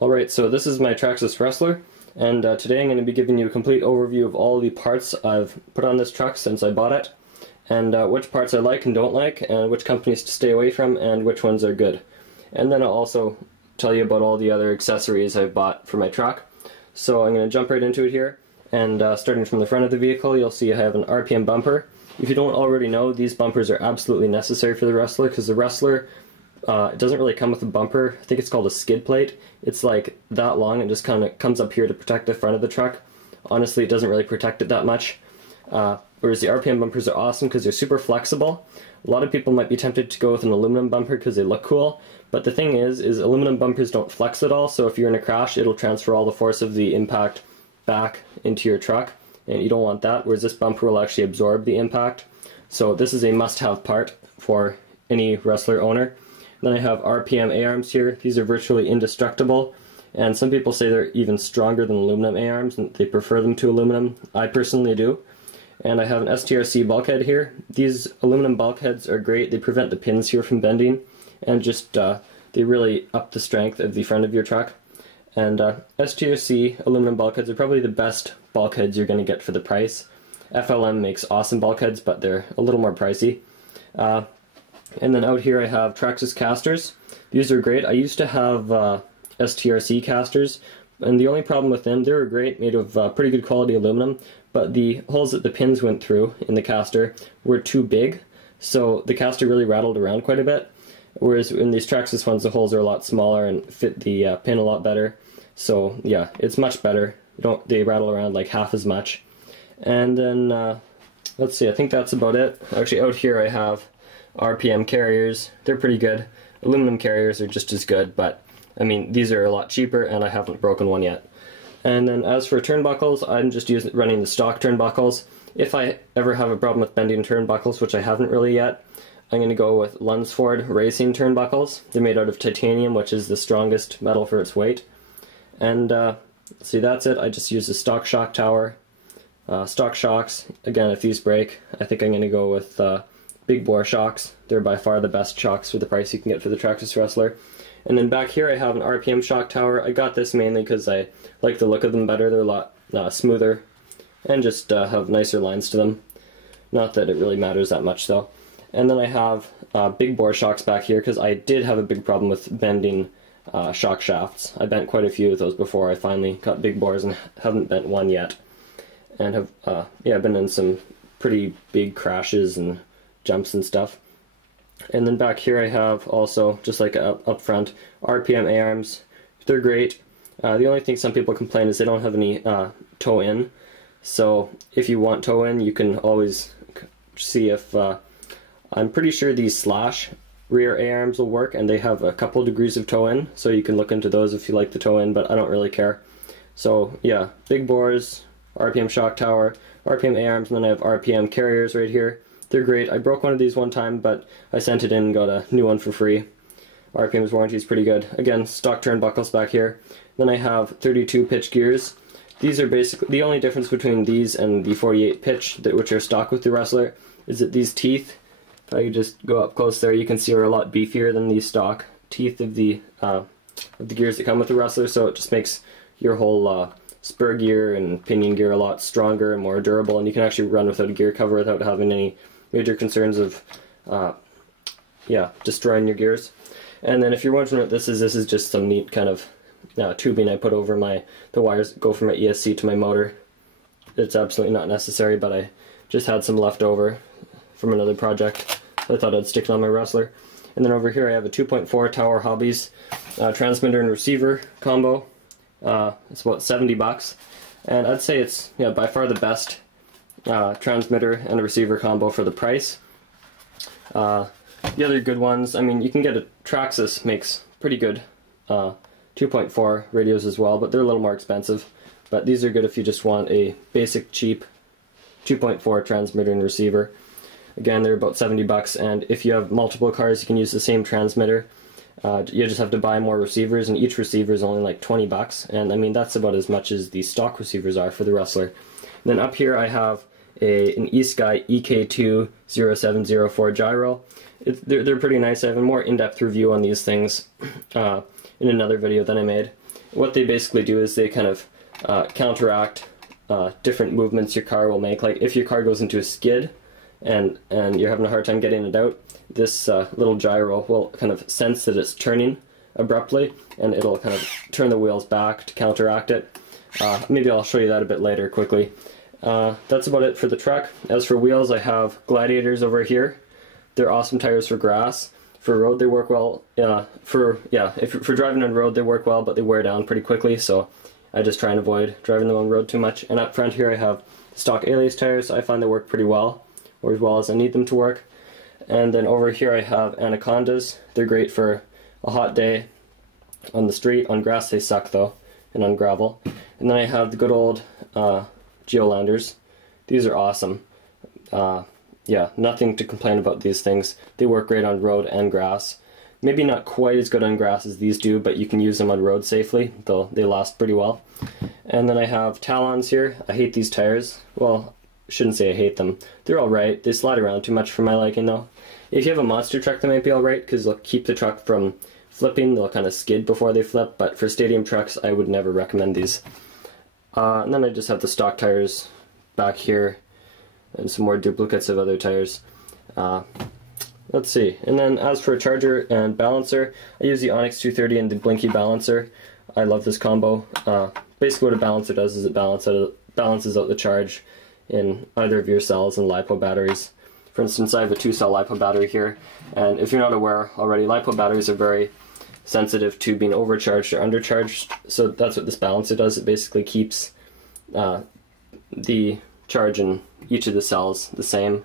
Alright, so this is my Traxxas Rustler, and today I'm going to be giving you a complete overview of all the parts I've put on this truck since I bought it, and which parts I like and don't like, and which companies to stay away from, and which ones are good. And then I'll also tell you about all the other accessories I've bought for my truck. So I'm going to jump right into it here, and starting from the front of the vehicle, you'll see I have an RPM bumper. If you don't already know, these bumpers are absolutely necessary for the Rustler, because the Rustler it doesn't really come with a bumper. I think it's called a skid plate. It's like that long and just kind of comes up here to protect the front of the truck. Honestly, it doesn't really protect it that much. Whereas the RPM bumpers are awesome because they're super flexible. A lot of people might be tempted to go with an aluminum bumper because they look cool, but the thing is aluminum bumpers don't flex at all, so if you're in a crash, it'll transfer all the force of the impact back into your truck, and you don't want that, whereas this bumper will actually absorb the impact. So this is a must-have part for any Rustler owner. Then I have RPM A-arms here. These are virtually indestructible, and some people say they're even stronger than aluminum A-arms, and they prefer them to aluminum. I personally do. And I have an STRC bulkhead here. These aluminum bulkheads are great. They prevent the pins here from bending, and just they really up the strength of the front of your truck. And STRC aluminum bulkheads are probably the best bulkheads you're going to get for the price. FLM makes awesome bulkheads, but they're a little more pricey. And then out here I have Traxxas casters. These are great. I used to have STRC casters, and the only problem with them, they were great, made of pretty good quality aluminum, but the holes that the pins went through in the caster were too big, so the caster really rattled around quite a bit. Whereas in these Traxxas ones, the holes are a lot smaller and fit the pin a lot better. So yeah, it's much better. They rattle around like half as much. And then let's see, I think that's about it. Actually, out here I have RPM carriers. They're pretty good. Aluminum carriers are just as good, but I mean, these are a lot cheaper and I haven't broken one yet. And then as for turnbuckles, I'm just running the stock turnbuckles. If I ever have a problem with bending turnbuckles, which I haven't really yet, I'm going to go with Lunsford racing turnbuckles. They're made out of titanium, which is the strongest metal for its weight. And see, that's it. I just use a stock shock tower. Stock shocks, again, if these break, I think I'm going to go with big bore shocks. They're by far the best shocks for the price you can get for the Traxxas Rustler. And then back here I have an RPM shock tower. I got this mainly because I like the look of them better. They're a lot smoother and just have nicer lines to them. Not that it really matters that much though. And then I have big bore shocks back here because I did have a big problem with bending shock shafts. I bent quite a few of those before I finally got big bores and haven't bent one yet. And have been in some pretty big crashes and jumps and stuff. And then back here I have also, just like up front, RPM A-arms. They're great. The only thing some people complain is they don't have any toe-in. So if you want toe-in, you can always see if... I'm pretty sure these slash rear A-arms will work, and they have a couple degrees of toe-in, so you can look into those if you like the toe-in, but I don't really care. So yeah, big bores, RPM shock tower, RPM A-arms, and then I have RPM carriers right here. They're great. I broke one of these one time, but I sent it in and got a new one for free. RPM's warranty is pretty good. Again, stock turnbuckles back here. Then I have 32 pitch gears. These are basically, the only difference between these and the 48 pitch, which are stock with the Rustler, is that these teeth, if I could just go up close there, you can see are a lot beefier than the stock teeth of the gears that come with the Rustler, so it just makes your whole spur gear and pinion gear a lot stronger and more durable, and you can actually run without a gear cover without having any major concerns of destroying your gears. And then if you're wondering what this is just some neat kind of tubing I put over the wires that go from my ESC to my motor. It's absolutely not necessary, but I just had some left over from another project, so I thought I'd stick it on my Rustler. And then over here I have a 2.4 Tower Hobbies transmitter and receiver combo. It's about $70, and I'd say it's by far the best transmitter and a receiver combo for the price. The other good ones, I mean, you can get Traxxas makes pretty good 2.4 radios as well, but they're a little more expensive. But these are good if you just want a basic, cheap 2.4 transmitter and receiver. Again, they're about $70, and if you have multiple cars, you can use the same transmitter. You just have to buy more receivers, and each receiver is only like $20, and I mean, that's about as much as the stock receivers are for the Rustler. And then up here I have an eSky EK20704 gyro. They're pretty nice. I have a more in-depth review on these things in another video that I made. what they basically do is they kind of counteract different movements your car will make. Like if your car goes into a skid and you're having a hard time getting it out, this little gyro will kind of sense that it's turning abruptly, and it'll kind of turn the wheels back to counteract it. Maybe I'll show you that a bit later quickly. That's about it for the truck. As for wheels, I have Gladiators over here. They're awesome tires for grass. For road, they work well. For driving on road, they work well, but they wear down pretty quickly, so I just try and avoid driving them on road too much. And up front here I have stock Alias tires. I find they work pretty well, or as well as I need them to work. And then over here I have Anacondas. They're great for a hot day on the street. On grass they suck though, and on gravel. And then I have the good old Geolanders. These are awesome. Yeah, nothing to complain about these things. They work great on road and grass. Maybe not quite as good on grass as these do, but you can use them on road safely, though they last pretty well. And then I have Talons here. I hate these tires. Well, shouldn't say I hate them. They're alright. They slide around too much for my liking though. If you have a monster truck, they might be alright, because they'll keep the truck from flipping. They'll kind of skid before they flip, but for stadium trucks, I would never recommend these. And then I just have the stock tires back here, and some more duplicates of other tires. Let's see. And then as for a charger and balancer, I use the Onyx 230 and the Blinky balancer. I love this combo. Basically what a balancer does is it balances out the charge in either of your cells and LiPo batteries. For instance, I have a 2-cell LiPo battery here, and if you're not aware already, LiPo batteries are very sensitive to being overcharged or undercharged, so that's what this balancer does. It basically keeps the charge in each of the cells the same.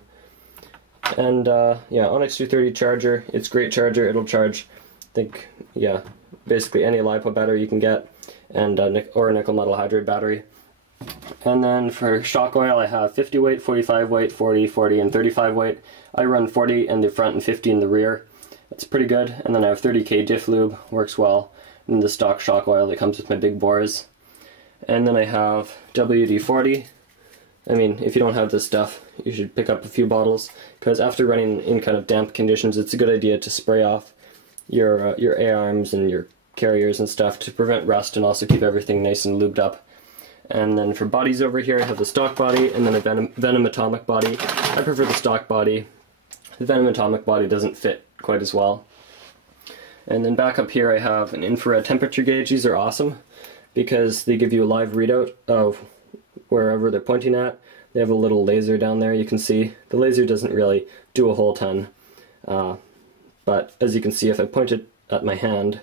And yeah, Onyx 230 charger, it's a great charger. It'll charge, I think, yeah, basically any LiPo battery you can get, and or a nickel metal hydride battery. And then for shock oil, I have 50 weight, 45 weight, 40, 40, and 35 weight. I run 40 in the front and 50 in the rear. That's pretty good. And then I have 30K diff lube, works well. And the stock shock oil that comes with my big bores. And then I have WD-40. I mean, if you don't have this stuff, you should pick up a few bottles, because after running in kind of damp conditions, it's a good idea to spray off your A-arms and your carriers and stuff to prevent rust and also keep everything nice and lubed up. And then for bodies over here, I have the stock body and then a Venom Atomic body. I prefer the stock body. The Venom Atomic body doesn't fit quite as well. And then back up here I have an infrared temperature gauge. These are awesome because they give you a live readout of wherever they're pointing at. They have a little laser down there, you can see. The laser doesn't really do a whole ton, but as you can see, if I point it at my hand,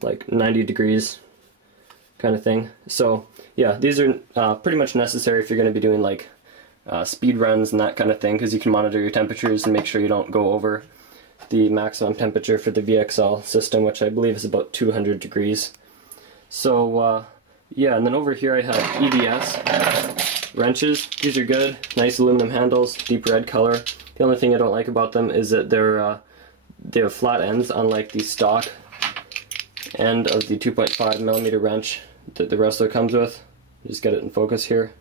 like 90 degrees kind of thing. So yeah, these are pretty much necessary if you're going to be doing like speed runs and that kind of thing, because you can monitor your temperatures and make sure you don't go over the maximum temperature for the VXL system, which I believe is about 200 degrees. So yeah, and then over here I have Bbs Wrenches. These are good, nice aluminum handles, deep red color. The only thing I don't like about them is that they have flat ends, unlike the stock end of the 2.5mm wrench that the Rustler comes with. Just get it in focus here.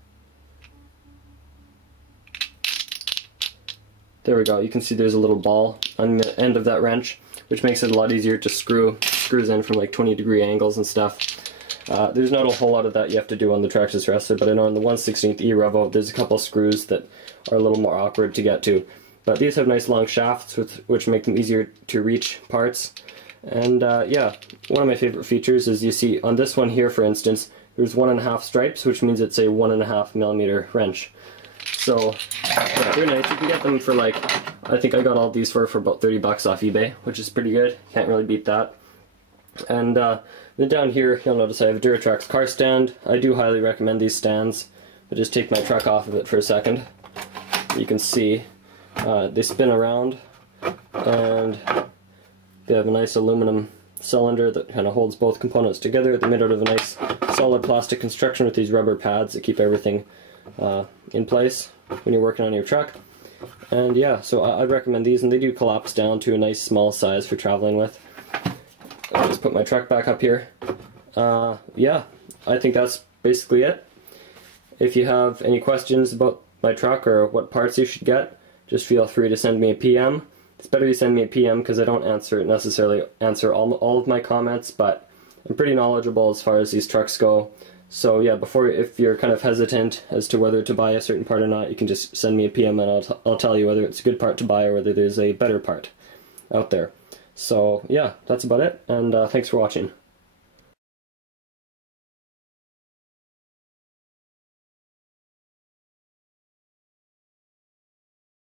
There we go. You can see there's a little ball on the end of that wrench, which makes it a lot easier to screw screws in from like 20-degree angles and stuff. There's not a whole lot of that you have to do on the Traxxas Rustler, but I know on the 1/16 E Revo there's a couple screws that are a little more awkward to get to. But these have nice long shafts which make them easier to reach parts. And yeah, one of my favorite features is you see on this one here, for instance, there's 1.5 stripes, which means it's a 1.5mm wrench. So yeah, they're nice. You can get them for like, I think I got all these for about 30 bucks off eBay, which is pretty good. Can't really beat that. And then down here, you'll notice I have a Duratrax Car Stand. I do highly recommend these stands. I'll just take my truck off of it for a second. You can see they spin around, and they have a nice aluminum cylinder that kind of holds both components together. They're made out of a nice solid plastic construction with these rubber pads that keep everything in place when you're working on your truck. And yeah, so I'd recommend these, and they do collapse down to a nice small size for traveling with. I'll just put my truck back up here. Yeah, I think that's basically it. If you have any questions about my truck or what parts you should get, just feel free to send me a PM. It's better you send me a PM because I don't necessarily answer all of my comments, but I'm pretty knowledgeable as far as these trucks go. So yeah, if you're kind of hesitant as to whether to buy a certain part or not, you can just send me a PM and I'll tell you whether it's a good part to buy or whether there's a better part out there. So yeah, that's about it, and thanks for watching.